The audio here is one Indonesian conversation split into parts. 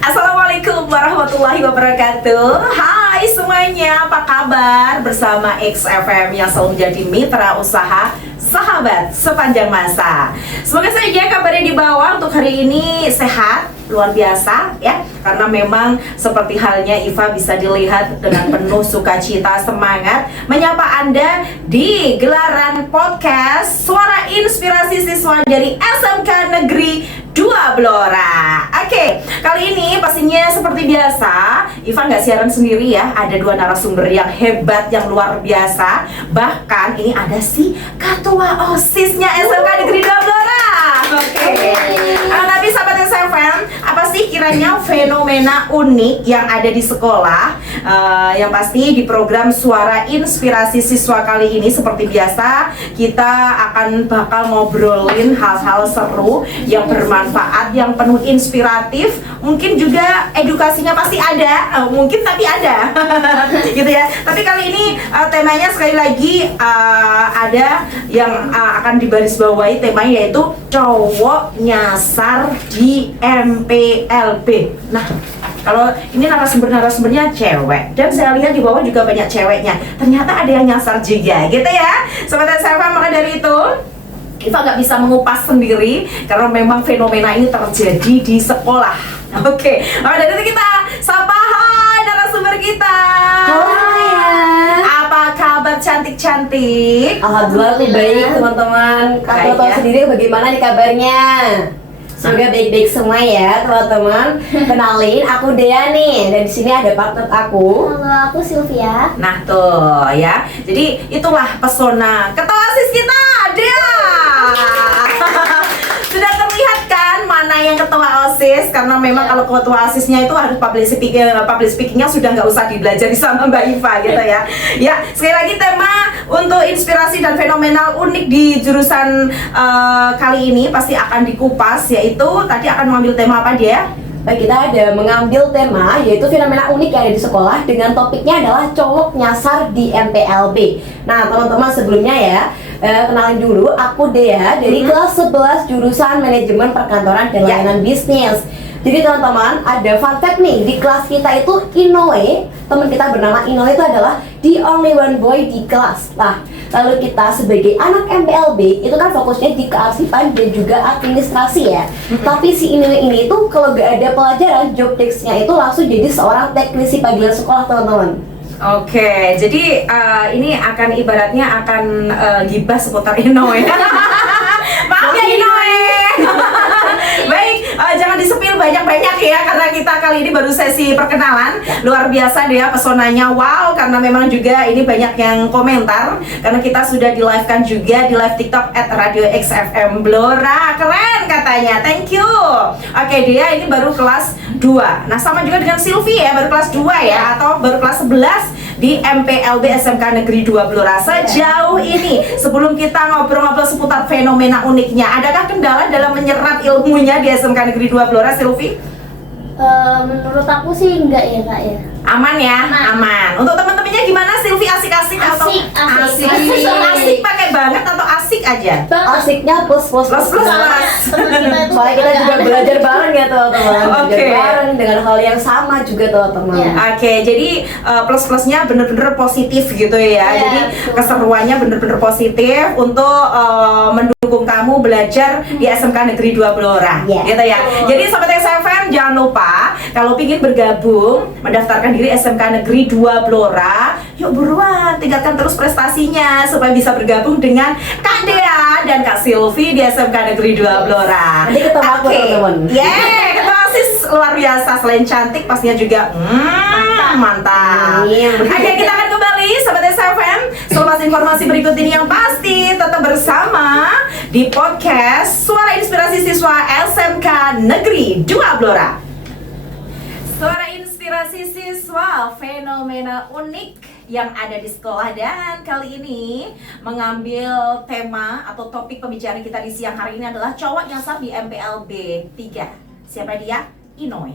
Assalamualaikum warahmatullahi wabarakatuh. Hai semuanya, apa kabar? Bersama XFM yang selalu menjadi mitra usaha sahabat sepanjang masa. Semoga saja kabarnya di bawah untuk hari ini sehat, luar biasa ya. Karena memang seperti halnya Iva bisa dilihat dengan penuh sukacita semangat menyapa Anda di gelaran podcast Suara Inspirasi Siswa dari SMK Negeri 2 Blora. Oke, kali ini pastinya seperti biasa Iva nggak siaran sendiri ya. Ada dua narasumber yang hebat, yang luar biasa. Bahkan ini ada si ketua OSIS-nya SMK Negeri 2 Blora. Oke. Tapi sahabat SFM, apa sih kiranya fenomena unik yang ada di sekolah? Yang pasti di program Suara Inspirasi Siswa kali ini seperti biasa kita akan bakal ngobrolin hal-hal seru yang bermanfaat, yang penuh inspiratif. Mungkin juga edukasinya pasti ada, mungkin tapi ada gitu ya. Tapi kali ini temanya sekali lagi ada yang akan dibarisbawahi, temanya yaitu cowok nyasar di MPLB. Nah, kalau ini narasumbernya cewek, dan saya lihat di bawah juga banyak ceweknya. Ternyata ada yang nyasar juga, gitu ya. Sobat SFM, maka dari itu Iva nggak bisa mengupas sendiri karena memang fenomena ini terjadi di sekolah. Oke, maka dari itu kita sapa hai narasumber kita. Halo ya. Apa kabar cantik-cantik? Alhamdulillah aku baik teman-teman. Kakak tahu sendiri bagaimana nih kabarnya? Semoga baik-baik semua ya teman-teman. Kenalin, aku Dea nih, dan di sini ada partner aku. Halo, aku Sylvia. Nah tuh ya, jadi itulah pesona ketua OSIS kita, Dea. Sudah terlihat kan mana yang ketua OSIS? Karena memang kalau ketua OSISnya itu harus public speakingnya sudah nggak usah dibelajari sama Mbak Iva gitu ya. Ya, sekali lagi tema untuk inspirasi dan fenomenal unik di jurusan kali ini pasti akan dikupas, yaitu tadi akan mengambil tema apa dia? Baik, kita ada mengambil tema yaitu fenomena unik yang ada di sekolah dengan topiknya adalah cowok nyasar di MPLB. Nah teman-teman, sebelumnya ya kenalin dulu, aku Dea dari kelas 11 jurusan manajemen perkantoran dan layanan bisnis. Jadi teman-teman, ada fun fact nih, di kelas kita itu Inoe, teman kita bernama Inoe itu adalah the only one boy di kelas. Nah, lalu kita sebagai anak MPLB itu kan fokusnya di kearsipan dan juga administrasi ya. Tapi si Inoe ini tuh kalau gak ada pelajaran, job desk-nya itu langsung jadi seorang teknisi panggilan sekolah teman-teman. Oke, jadi ini akan ibaratnya akan gibah seputar Inoe. Maaf ya Inoe. Baik, jangan disepil banyak-banyak ya, karena kita kali ini baru sesi perkenalan. Luar biasa dia pesonanya, wow, karena memang juga ini banyak yang komentar karena kita sudah di live-kan juga di live TikTok @radio_xfm Blora. Keren katanya, thank you. Oke, dia ini baru kelas 2. Nah, sama juga dengan Sylvie ya, baru kelas 2 ya, atau baru kelas 11 di MPLB SMK Negeri 2 Blora. Sejauh ini, sebelum kita ngobrol-ngobrol seputar fenomena uniknya, adakah kendala dalam menyerap ilmunya di SMK Negeri 2 Blora, Sylvie? Menurut aku sih enggak ya kak ya. Aman ya? Aman. Untuk teman-temannya gimana, Sylvie? Asik-asik atau Asik. asik pakai banget atau asik aja? Asiknya plus. Soalnya kita juga belajar bareng ya teman-teman. Belajar bareng dengan hal yang sama juga teman-teman. Oke, jadi plus-plusnya bener-bener positif gitu ya. Jadi keseruannya bener-bener positif untuk mendukung kamu belajar di SMK Negeri 2 Blora, gitu ya. Jadi Sobat SFM, jangan lupa kalau ingin bergabung mendaftarkan diri SMK Negeri 2 Blora, yuk buruan tingkatkan terus prestasinya supaya bisa bergabung dengan Kak Dea dan Kak Sylvie di SMK Negeri 2 Blora. Nanti ketemu aku teman-teman. Ketua OSIS luar biasa, selain cantik pastinya juga mantap. Oke, kita akan kembali Sobat SFM. Selepas informasi berikut ini yang pasti tetap bersama di podcast Suara Inspirasi Siswa SMK Negeri 2 Blora. Suara Inspirasi Siswa, fenomena unik yang ada di sekolah, dan kali ini mengambil tema atau topik pembicaraan kita di siang hari ini adalah cowok nyasar di MPLB 3. Siapa dia? Inoe.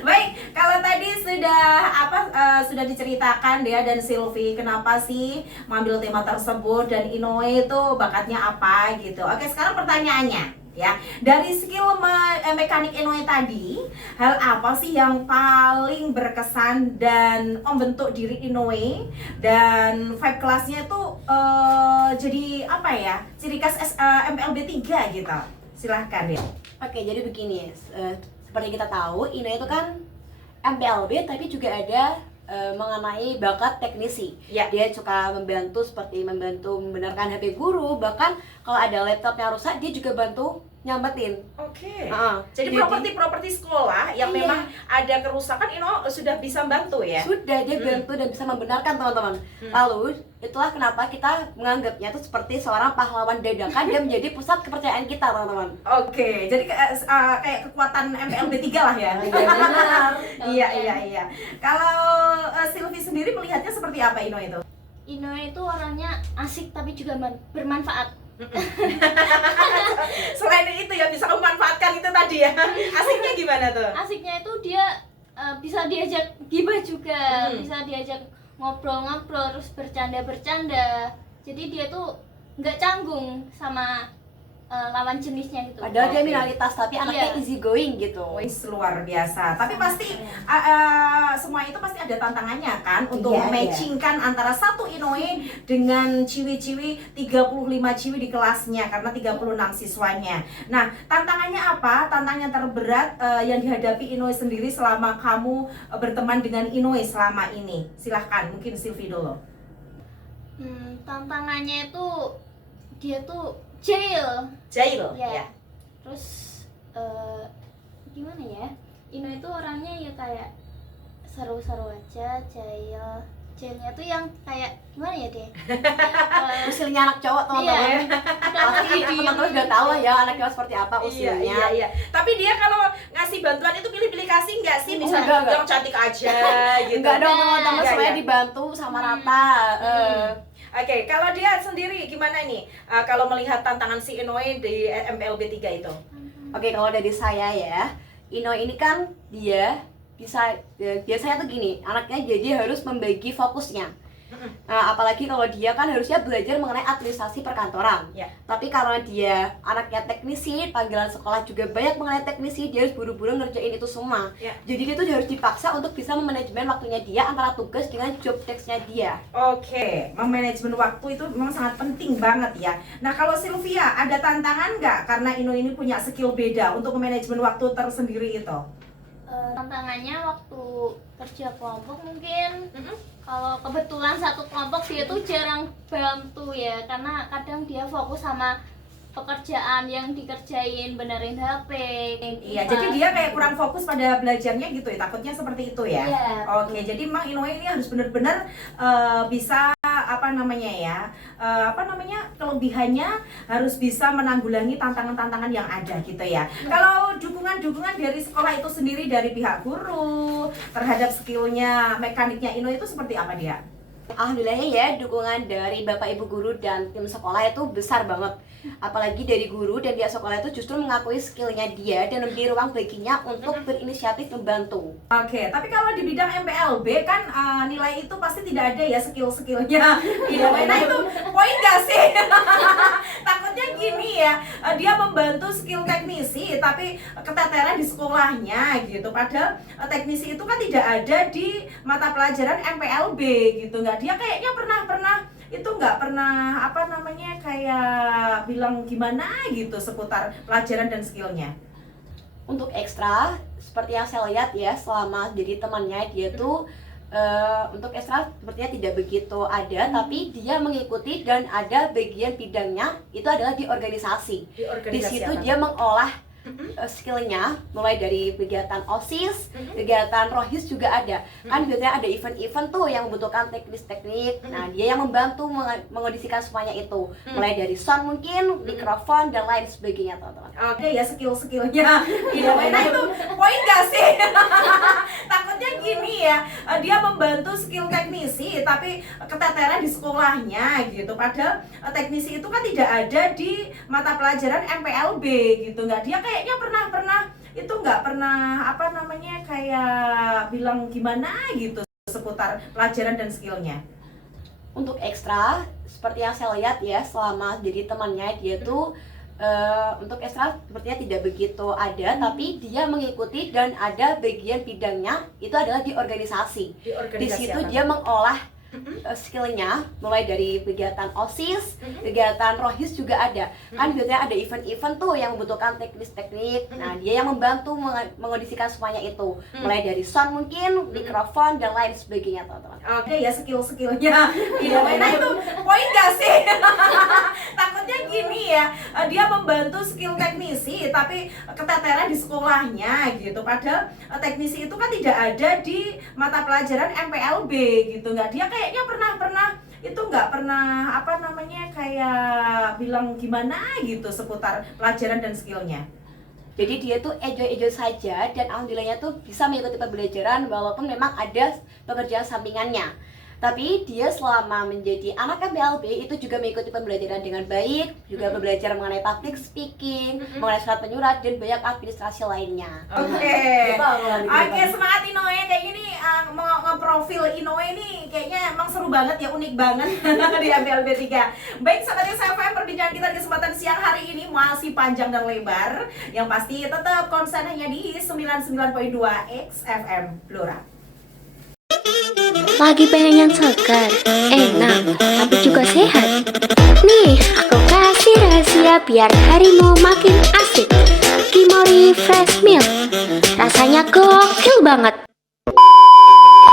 Baik, kalau tadi sudah diceritakan Dea dan Sylvie kenapa sih mengambil tema tersebut dan Inoe itu bakatnya apa gitu. Oke, sekarang pertanyaannya ya. Dari skill mekanik Inoue tadi, hal apa sih yang paling berkesan dan membentuk diri Inoue dan vibe kelasnya itu jadi apa ya? Ciri khas MPLB 3 gitu. Silahkan ya. Oke, jadi begini, seperti kita tahu, Inoue itu kan MPLB tapi juga ada mengenai bakat teknisi. Ya. Dia suka membantu seperti membantu membenarkan HP guru, bahkan kalau ada laptop yang rusak dia juga bantu nyampetin. Oke. Jadi Jadi properti sekolah yang Iya. memang ada kerusakan Inoue sudah bisa bantu ya. sudah dia bantu dan bisa membenarkan teman-teman. Lalu itulah kenapa kita menganggapnya itu seperti seorang pahlawan dadakan dia menjadi pusat kepercayaan kita teman-teman. Oke, jadi kayak kekuatan MPLB 3 lah ya. Iya, benar. Iya. Kalau Sylvie sendiri melihatnya seperti apa Inoue itu? Inoue itu orangnya asik tapi juga bermanfaat. Selain itu ya bisa memanfaatkan itu tadi ya. Asiknya gimana tuh? Asiknya itu dia bisa diajak gibah juga, bisa diajak ngobrol-ngobrol, terus bercanda-bercanda. Jadi dia tuh nggak canggung sama lawan jenisnya gitu. Padahal dia Oke. minoritas tapi anaknya Iya. easy going gitu. Wis luar biasa. Tapi pasti semua itu pasti ada tantangannya kan untuk Iya, matchingkan antara satu Inoue dengan ciwi-ciwi 35 ciwi di kelasnya karena 36 siswanya. Nah, tantangannya apa? Tantangan terberat yang dihadapi Inoue sendiri selama kamu berteman dengan Inoue selama ini. Silahkan, mungkin Sylvie dulu. Tantangannya itu dia tuh jail. Jail. Ya. Terus gimana ya? Inoue itu orangnya ya kayak seru-seru aja, jail. Jailnya tuh yang kayak gimana ya deh? Usilnya anak cowok teman-teman. Iya. Ada Pasti teman-teman sudah tahu lah ya anaknya seperti apa usilnya. Iya. Tapi dia kalau ngasih bantuan itu pilih-pilih kasih nggak sih? Misalnya Enggak. yang cantik aja gitu. Enggak dong teman-teman, Enggak, semuanya ya. dibantu sama rata. Oke, kalau dia sendiri gimana nih? Kalau melihat tantangan si Inoue di MPLB 3 itu? Oke, kalau dari saya ya, Inoue ini kan dia bisa biasanya tuh gini, anaknya jadi harus membagi fokusnya. Nah, apalagi kalau dia kan harusnya belajar mengenai administrasi perkantoran. Ya. Tapi karena dia anaknya teknisi, panggilan sekolah juga banyak mengenai teknisi, dia harus buru-buru ngerjain itu semua. Ya. Jadi dia tuh harus dipaksa untuk bisa memanajemen waktunya dia antara tugas dengan job desk-nya dia. Oke, memanajemen waktu itu memang sangat penting banget ya. Nah, kalau Sylvia, ada tantangan nggak? Karena Inoue ini punya skill beda untuk memanajemen waktu tersendiri itu. Tantangannya waktu kerja kelompok mungkin kalau kebetulan satu kelompok dia tuh jarang bantu ya, karena kadang dia fokus sama pekerjaan yang dikerjain, benerin HP. Iya, jadi dia kayak kurang fokus pada belajarnya gitu ya, takutnya seperti itu ya. Iya. Oke, jadi memang Inoue ini harus benar-benar bisa kelebihannya harus bisa menanggulangi tantangan-tantangan yang ada gitu ya. Kalau dukungan dari sekolah itu sendiri dari pihak guru terhadap skillnya mekaniknya Inoue itu seperti apa dia? Alhamdulillah ya, dukungan dari Bapak Ibu guru dan tim sekolah itu besar banget. Apalagi dari guru dan pihak sekolah itu justru mengakui skillnya dia dan memberi ruang baginya untuk berinisiatif membantu. Oke, tapi kalau di bidang MPLB kan nilai itu pasti tidak ada ya skill-skillnya. Nah itu poin gak sih? Takutnya gini ya, dia membantu skill teknisi tapi keteteran di sekolahnya gitu. Padahal teknisi itu kan tidak ada di mata pelajaran MPLB gitu. Dia kayaknya pernah itu nggak pernah kayak bilang gimana gitu seputar pelajaran dan skillnya. Untuk ekstra, seperti yang saya lihat ya selama jadi temannya dia tuh untuk ekstra sepertinya tidak begitu ada, tapi dia mengikuti dan ada bagian bidangnya itu adalah di organisasi. Di situ dia mengolah skillnya mulai dari kegiatan OSIS, kegiatan ROHIS juga ada. Kan biasanya ada event-event tuh yang membutuhkan teknik. Nah, dia yang membantu mengondisikan semuanya itu. Mulai dari sound mungkin, mikrofon dan lain sebagainya, teman-teman. Oke ya skill-skillnya. Nah itu poin gak sih? Takutnya gini ya, dia membantu skill teknisi tapi keteteran di sekolahnya gitu. Padahal teknisi itu kan tidak ada di mata pelajaran MPLB gitu. Dia kayaknya nggak pernah kayak bilang gimana gitu seputar pelajaran dan skillnya. Untuk ekstra, seperti yang saya lihat ya selama jadi temannya dia tuh untuk ekstra sepertinya tidak begitu ada, tapi dia mengikuti dan ada bagian bidangnya itu adalah di organisasi. Di situ apa? dia mengolah skillnya, mulai dari kegiatan OSIS, kegiatan ROHIS juga ada. Kan biasanya ada event-event tuh yang membutuhkan teknis-teknik. Nah, dia yang membantu mengondisikan semuanya itu. Mulai dari sound mungkin, mikrofon dan lain sebagainya, teman-teman. Oke ya, skill-skillnya. Nah itu poin gak sih? Takutnya gini ya, dia membantu skill teknisi tapi keteteran di sekolahnya gitu. Padahal teknisi itu kan tidak ada di mata pelajaran MPLB gitu. Nggak, dia kayaknya pernah itu nggak pernah apa namanya kayak bilang gimana gitu seputar pelajaran dan skillnya. Jadi dia tuh enjoy saja dan alhamdulillahnya tuh bisa mengikuti pembelajaran walaupun memang ada pekerjaan sampingannya. Tapi dia selama menjadi anak MPLB itu juga mengikuti pembelajaran dengan baik, juga belajar mengenai public speaking, mengenai surat menyurat dan banyak administrasi lainnya. Oke, semangat Inoe. Kayak gini mau ngeprofil Inoe ini kayaknya emang seru banget ya, unik banget di MPLB 3. Baik sahabat XFM, perbincangan kita di kesempatan siang hari ini masih panjang dan lebar. Yang pasti tetap konsen hanya di 99.2 XFM Blora. Lagi pengen yang segar, enak, tapi juga sehat. Nih, aku kasih rahasia biar harimu makin asik. Kimori Fresh Milk, rasanya gokil banget.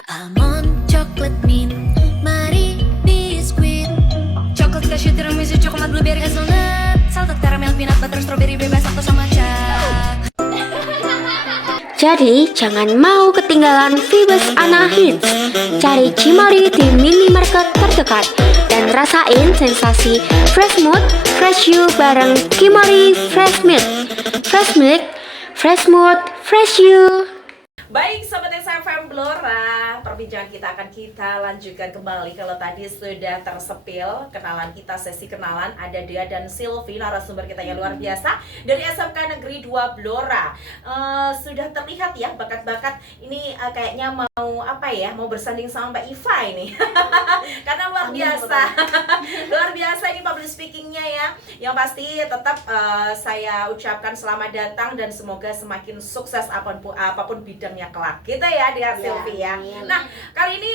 Almond, chocolate mint, mari biskuit. Coklat cashew, tiramisu, coklat blueberry hazelnut, salted caramel, peanut butter, strawberry, bebas laktosa matcha. Jadi, jangan mau ketinggalan Vibes Ana Hits. Cari Cimori di minimarket terdekat dan rasain sensasi Fresh Mood, Fresh You bareng Kimori Fresh Milk. Fresh Milk, Fresh Mood, Fresh You. Baik Sobat XFM Blora, perbincangan kita akan kita lanjutkan kembali. Kalau tadi sudah tersepil kenalan kita, sesi kenalan, ada Dea dan Sylvie, narasumber kita yang luar biasa dari SMK Negeri 2 Blora. Sudah terlihat ya bakat-bakat ini, kayaknya mau apa ya, mau bersanding sama Mbak Iva ini. Karena luar biasa. Luar biasa ini public speakingnya ya. Yang pasti tetap saya ucapkan selamat datang dan semoga semakin sukses apapun bidangnya kelak kita ya Dea Sylvie ya. Nah kali ini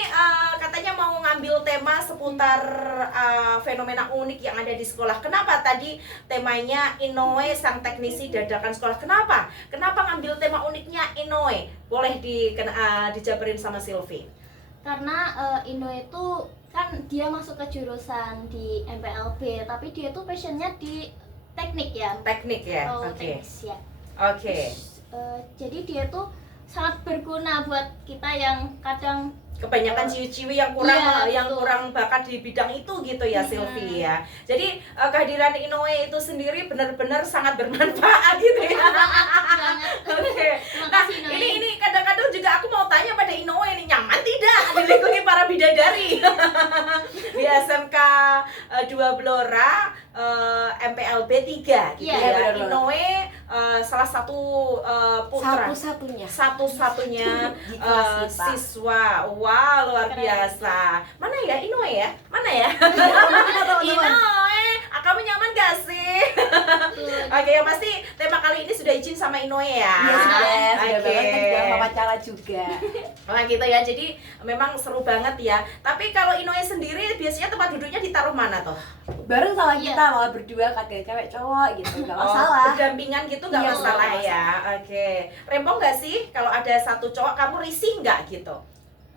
katanya mau ngambil tema seputar fenomena unik yang ada di sekolah. Kenapa tadi temanya Inoe sang teknisi dadakan sekolah? Kenapa ngambil tema uniknya Inoe? Boleh dijabarin sama Sylvie. Karena Inoe itu kan dia masuk ke jurusan di MPLB, tapi dia tuh passionnya di teknik ya. Teknik ya. Oke. Teknis ya. Oke. Jadi dia tuh sangat berguna buat kita yang kadang kebanyakan ciwi-ciwi yang kurang iya, kurang bakat di bidang itu gitu ya Sylvie ya. Jadi kehadiran Inoe itu sendiri benar-benar sangat bermanfaat gitu ya. Oke. Nah, ini kadang-kadang juga aku mau tanya pada Inoe ini, nyaman tidak dilingkungi para bidadari di SMK 2 Blora MPLB 3 gitu ya. Inoe salah satu putra satu-satunya siswa. Wah, luar biasa. Mana ya Inoe ya? Mana ya? Inoe, kamu nyaman gak sih? Oke, yang pasti tema kali ini sudah izin sama Inoe ya. Iya, sudah Oke. banget dan wawancara juga. Nah gitu ya, jadi memang seru banget ya. Tapi kalau Inoe sendiri biasanya tempat duduknya ditaruh mana tuh? Bareng sama kita, malah berdua, kadang cewek cowok gitu, nggak masalah. Berdampingan gitu nggak Iya, masalah nggak ya. Oke. Rempong nggak sih kalau ada satu cowok, kamu risih nggak gitu?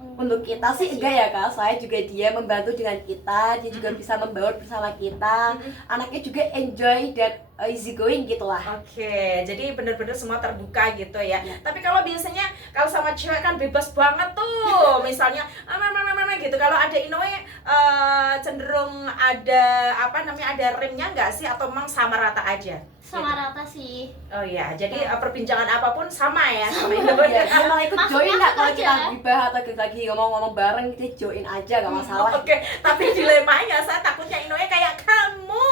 Untuk kita sih enggak ya Kak, saya juga dia membantu dengan kita, dia juga bisa membaur bersama kita. Anaknya juga enjoy dan easy going gitulah. Oke, jadi bener-bener semua terbuka gitu ya. Tapi kalau biasanya kalau sama cewek kan bebas banget tuh. Misalnya gitu. Kalau ada Inoe cenderung ada ada remnya nggak sih atau memang sama rata aja? sama rata sih. Oh iya, jadi perbincangan apapun sama ya sama Inoe. Ya, dia malah ikut Masuk join nggak kalau aja. kita gibah atau kita lagi ngomong-ngomong bareng, kita join aja nggak masalah. Oke, tapi dilemanya saya takutnya Inoe kayak kamu.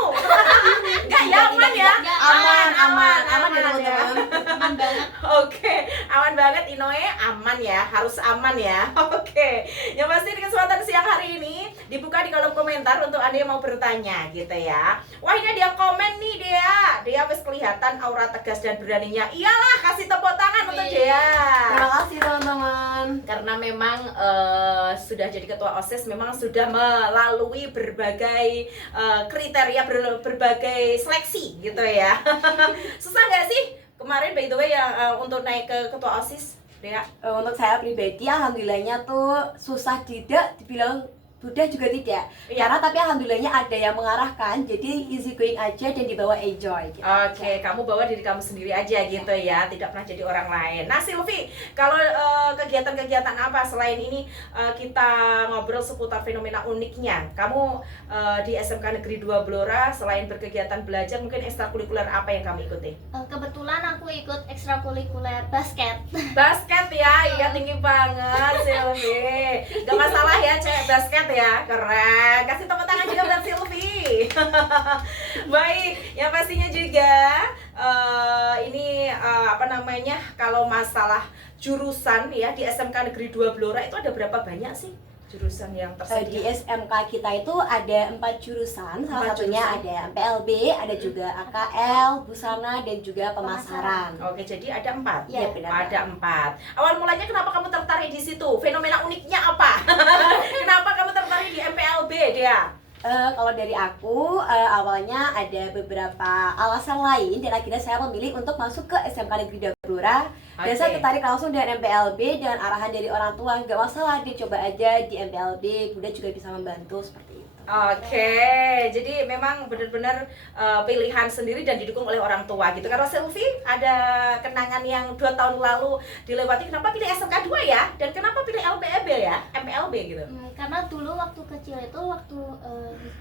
Enggak ya, aman ya? Aman ya teman-teman. Aman banget. Oke, aman banget Inoe, aman ya, harus aman ya. Oke, yang pasti di kesempatan siang hari ini dibuka di kolom komentar untuk Anda yang mau bertanya gitu ya. Wah ini dia komen nih dia wis kelihatan aura tegas dan beraninya. Iyalah, kasih tepuk tangan untuk dia. Terima kasih teman-teman. Karena memang sudah jadi ketua OSIS, memang sudah melalui berbagai kriteria, berbagai seleksi gitu ya. Susah nggak sih kemarin by the way ya untuk naik ke ketua OSIS, Dea? Untuk saya pribadi alhamdulillahnya tuh susah tidak, dibilang mudah juga tidak. Iya. Karena tapi alhamdulillahnya ada yang mengarahkan, jadi easy going aja dan dibawa enjoy gitu. Oke, kamu bawa diri kamu sendiri aja gitu ya, tidak pernah jadi orang lain. Nah Silvi, kalau kegiatan-kegiatan apa selain ini kita ngobrol seputar fenomena uniknya, kamu di SMK Negeri 2 Blora selain berkegiatan belajar, mungkin ekstrakurikuler apa yang kamu ikuti? Kebetulan aku ikut ekstrakurikuler basket. Basket ya, iya tinggi banget Silvi. Gak masalah ya cewek basket ya, keren. Kasih tepuk tangan juga buat Silvi. Baik, yang pastinya juga ini apa namanya, kalau masalah jurusan ya di SMK Negeri 2 Blora itu ada berapa banyak sih jurusan yang Di tersedia? SMK kita itu ada 4 jurusan, salah 4 satunya jurusan. ada PLB, ada juga AKL, busana, dan juga pemasaran. Oke, jadi ada 4. Iya, benar. Ada 4. Awal mulanya kenapa kamu tertarik di situ? Fenomena uniknya apa? Kenapa kamu tertarik di MPLB, Dea? Kalau dari aku, awalnya ada beberapa alasan lain dan akhirnya saya memilih untuk masuk ke SMK Negeri 2 Blora. Dan saya Oke. tertarik langsung dengan MPLB dengan arahan dari orang tua, nggak masalah dicoba aja di MPLB, Bunda juga bisa membantu seperti itu. Oke, jadi memang benar-benar pilihan sendiri dan didukung oleh orang tua gitu. Karena Silvi ada kenangan yang 2 tahun lalu dilewati, kenapa pilih SMK 2 ya? Dan kenapa pilih LPB ya? MPLB gitu. Karena dulu waktu kecil itu waktu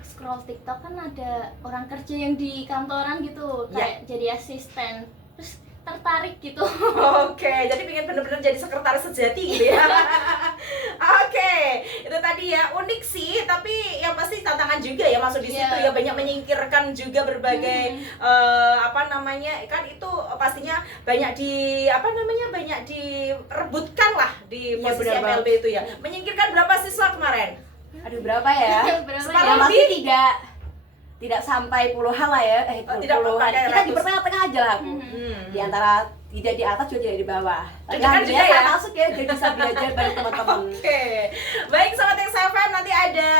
scroll TikTok kan ada orang kerja yang di kantoran gitu, kayak jadi asisten. Terus tertarik gitu. Oke, jadi pengen bener-bener jadi sekretaris sejati gitu ya. Oke, itu tadi ya, unik sih, tapi yang pasti tantangan juga ya masuk di situ Iya. ya, banyak menyingkirkan juga berbagai apa namanya, kan itu pastinya banyak banyak direbutkan lah di Iya, posisi benar MLB itu ya. Menyingkirkan berapa siswa kemarin? Aduh, berapa ya? Berapa Separuh ya? Ya masih tidak sampai puluhan lah ya, tidak puluhan. pakai Kita di ratus. tengah-tengah aja lah, Bu. Di antara tidak di atas juga tidak di bawah. Tapi Deg-degan juga alhamdulillah ya? saya masuk ya, jadi bisa belajar bareng teman-teman. Oke, baik Sobat XFM, nanti ada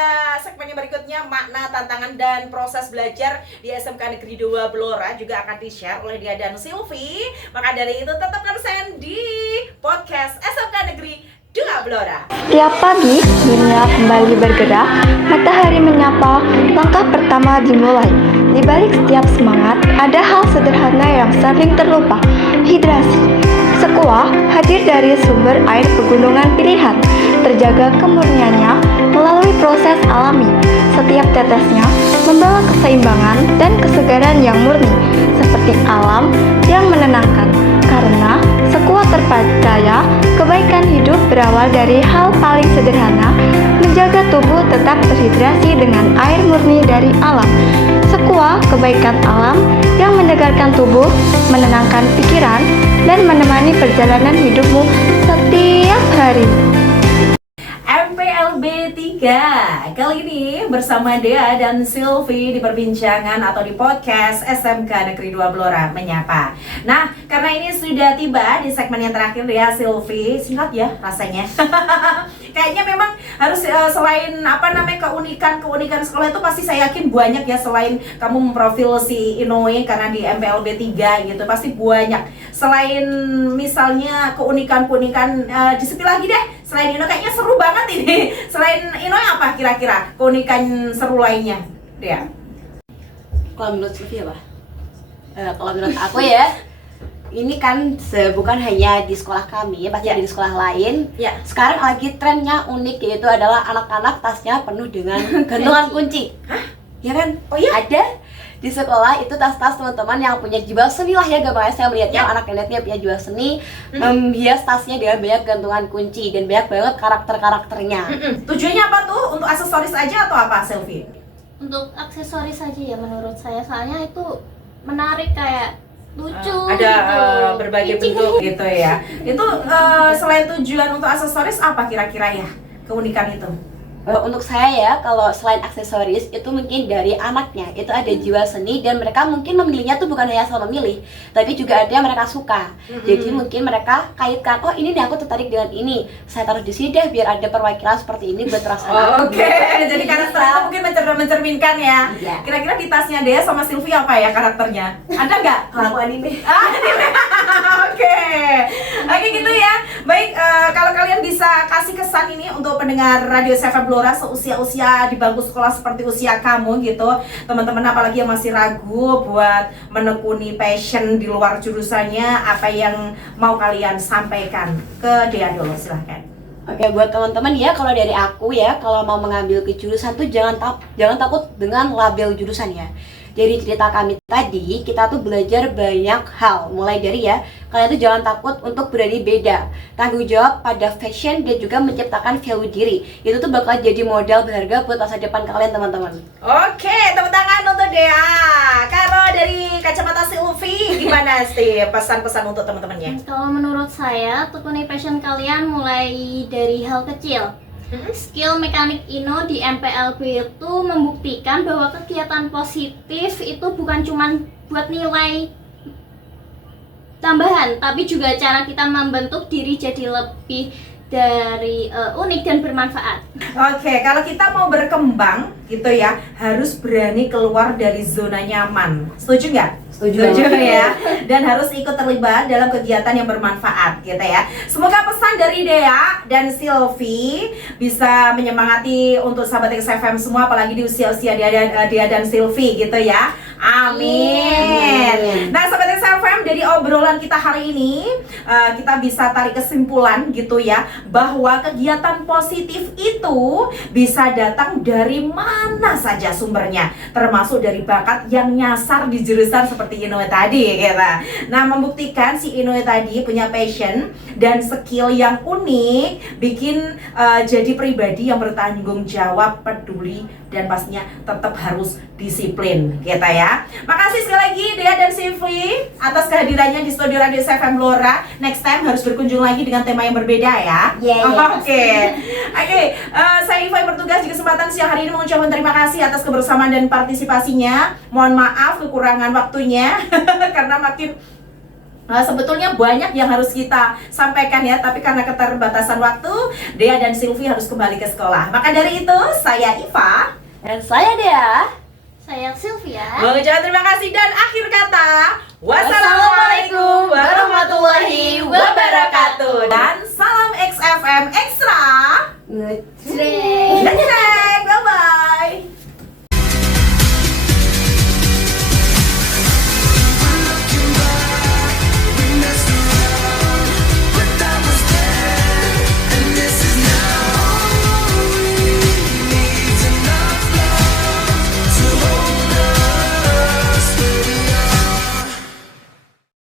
segmen yang berikutnya, makna, tantangan, dan proses belajar di SMK Negeri 2 Blora juga akan di-share oleh Dia dan Silvi. Maka dari itu tetap konsen di podcast SMK Negeri 2 Blora. Tiap pagi, dunia kembali bergerak, matahari menyapa, langkah pertama dimulai. Di balik setiap semangat, ada hal sederhana yang sering terlupa, hidrasi. Sekuah hadir dari sumber air pegunungan pilihan, terjaga kemurniannya melalui proses alami. Setiap tetesnya membawa keseimbangan dan kesegaran yang murni, seperti alam yang menenangkan. Karena sekuah terpercaya kebaikan hidup berawal dari hal paling sederhana, menjaga tubuh tetap terhidrasi dengan air murni dari alam. Sekuah kebaikan alam yang menyegarkan tubuh, menenangkan pikiran, dan menemani perjalanan hidupmu setiap hari. MPLB 3 kali ini bersama Dea dan Silvi di perbincangan atau di podcast SMK Negeri 2 Blora Menyapa. Nah, karena ini sudah tiba di segmen yang terakhir ya Silvi, singkat ya rasanya. Kayaknya memang harus selain keunikan sekolah itu pasti saya yakin banyak ya, selain kamu memprofil si Inoe karena di MPLB 3 gitu pasti banyak. Selain misalnya keunikan-keunikan disipi lagi deh. Selain Inoe kayaknya seru banget ini. Selain Inoe apa kira-kira keunikan seru lainnya? Dea. Kalau menurut Silvi apa? Kalau menurut aku ya, ini kan bukan hanya di sekolah kami, pasti Ya. ada di sekolah lain. Ya. Sekarang lagi trennya unik, yaitu adalah anak-anak tasnya penuh dengan gantungan kunci. Ya kan? Oh iya? Ada di sekolah itu tas-tas teman-teman yang punya jiwa seni lah ya, gambarnya saya melihatnya Ya. anak netnya punya jiwa seni, menghias tasnya dengan banyak gantungan kunci dan banyak banget karakter-karakternya. Tujuannya apa tuh? Untuk aksesoris aja atau apa, Silvi? Untuk aksesoris saja ya menurut saya, soalnya itu menarik, kayak lucu ada gitu. berbagai Kicing. bentuk gitu ya. Itu selain tujuan untuk aksesoris apa kira-kira ya keunikan itu? Untuk saya ya, kalau selain aksesoris itu mungkin dari anaknya itu ada jiwa seni dan mereka mungkin memilihnya tuh bukan hanya asal memilih, tapi juga ada yang mereka suka. Jadi mungkin mereka kaitkan, oh ini nih aku tertarik dengan ini, saya taruh di sini deh biar ada perwakilan seperti ini buat terasa. Oke, jadi karakter itu mungkin mencerminkan ya. Iya. Kira-kira di tasnya Dea sama Sylvie apa ya karakternya? Ada nggak? Kalau anime. Oke, oke gitu ya. Baik, kalau kalian bisa kasih kesan ini untuk pendengar Radio SFM Blora seusia-usia di bangku sekolah seperti usia kamu gitu, teman-teman apalagi yang masih ragu buat menekuni passion di luar jurusannya, apa yang mau kalian sampaikan? Ke Dea dulu, silahkan. Oke, buat teman-teman ya, kalau dari aku ya, kalau mau mengambil ke jurusan tuh jangan takut dengan label jurusan ya. Dari cerita kami tadi, kita tuh belajar banyak hal. Mulai dari ya, kalian tuh jangan takut untuk berani beda, tanggung jawab pada fashion dan juga menciptakan value diri. Itu tuh bakal jadi modal berharga buat masa depan kalian teman-teman. Oke, tepuk tangan untuk Dea. Kalau dari kacamata Sylvie, gimana sih pesan-pesan untuk teman-temannya? Kalau menurut saya, tekuni passion kalian mulai dari hal kecil. Skill mekanik Ino di MPLB itu membuktikan bahwa kegiatan positif itu bukan cuma buat nilai tambahan, tapi juga cara kita membentuk diri jadi lebih dari unik dan bermanfaat. Oke, kalau kita mau berkembang gitu ya, harus berani keluar dari zona nyaman. Setuju nggak? Setuju. Ya. Dan harus ikut terlibat dalam kegiatan yang bermanfaat gitu ya. Semoga pesan dari Dea dan Sylvie bisa menyemangati untuk sahabat XFM semua, apalagi di usia-usia Dea dan Sylvie gitu ya. Amin. Nah, sahabat XFM, dari obrolan kita hari ini kita bisa tarik kesimpulan gitu ya, bahwa kegiatan positif itu bisa datang dari mana saja sumbernya, termasuk dari bakat yang nyasar di jurusan seperti Inoe tadi gitu. Nah, membuktikan si Inoe tadi punya passion dan skill yang unik, bikin jadi pribadi yang bertanggung jawab, peduli, dan pastinya tetap harus disiplin gitu ya. Makasih sekali lagi Dea dan Sylvie atas kehadirannya di studio Radio SFM Blora. Next time harus berkunjung lagi dengan tema yang berbeda ya. Oke. Saya Iva yang bertugas di kesempatan siang hari ini mengucapkan terima kasih atas kebersamaan dan partisipasinya. Mohon maaf kekurangan waktunya karena makin sebetulnya banyak yang harus kita sampaikan ya, tapi karena keterbatasan waktu, Dea dan Sylvie harus kembali ke sekolah. Maka dari itu, saya Iva Dan saya Dea. Saya Sylvia. mengucapkan terima kasih dan akhir kata, wassalamualaikum warahmatullahi wabarakatuh. Dan salam XFM Extra.